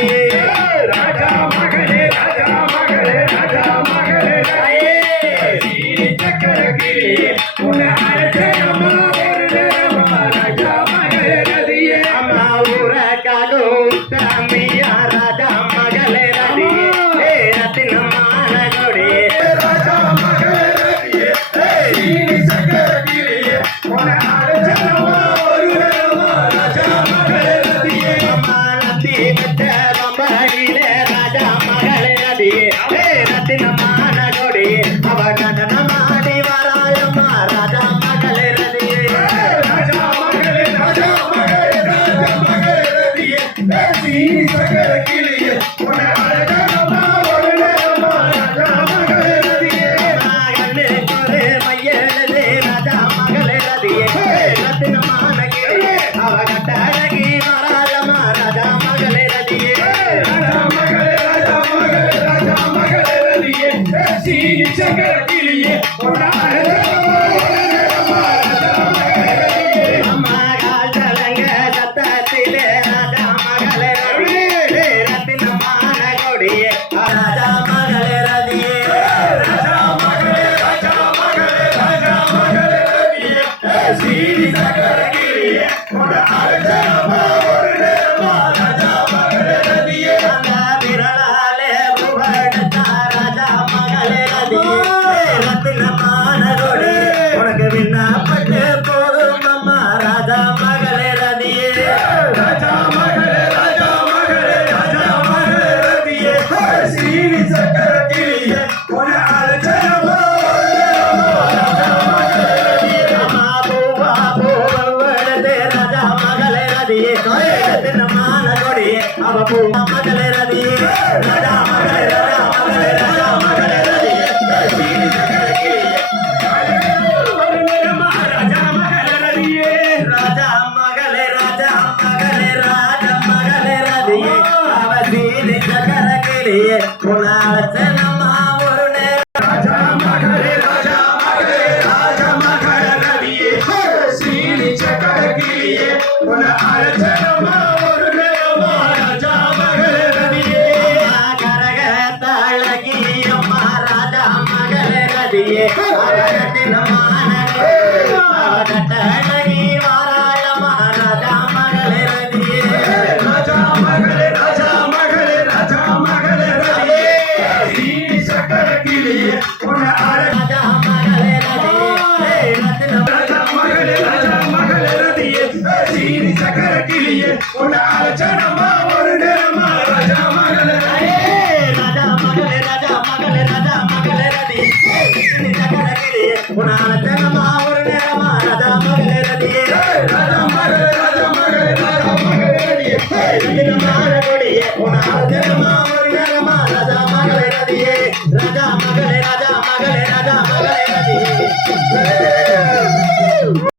Hey. சகல கிளியே உன அழகாமா உடனேமா ராஜாமகளே நதியே நாயனே கொலே மையலதே கிளியே அவகட்ட I'm மகளே ரவி ராஜா மகளே ராஜா மகளே ராஜா மகளே When I had a வாராயணமான வாராயணமான ராஜா மகளே ராஜா மகளே ராஜா மகளே